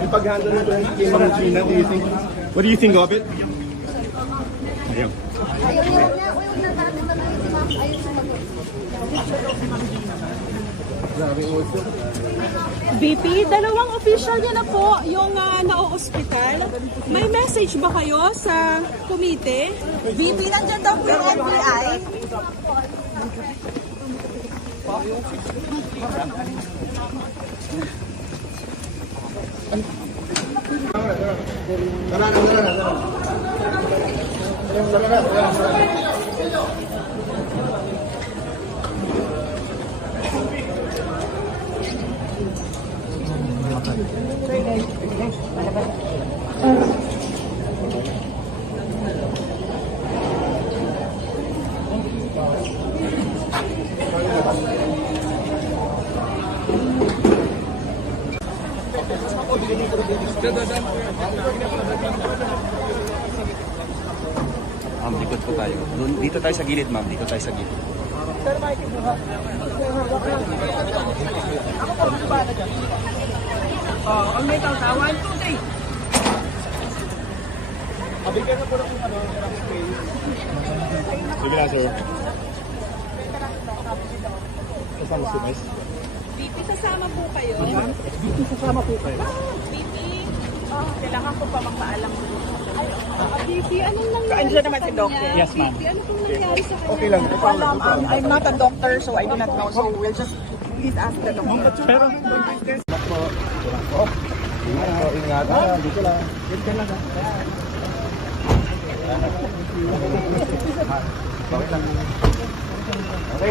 Ipag-handle natin yung game ng China, do you think? What do you think of it? Ayun. BP, dalawang official niya na po yung na-ospital. May message ba kayo sa komite? BP, nandiyan daw po yung NBI. Ma'am, likod po tayo. Dito tayo sa gilid, ma'am. Dito tayo sa gilid. Sir Michael, ang may tawtawan, 2, 3. Abigyan na po lang yung Sige na, sir. Kasama si Miss. BP, sasama po kayo. BP, sasama po kayo. BP, kailangan ko pa magpaalam. BP, anong nangyari? Andiyan naman si Doctor. Yes, ma'am. BP, ano pong nangyari sa kanya? Okay lang. I'm not a doctor, so I do not know. So we'll just please ask the doctor. Pero, ingat. Dito lang. Dito lang. Okay lang. Okay.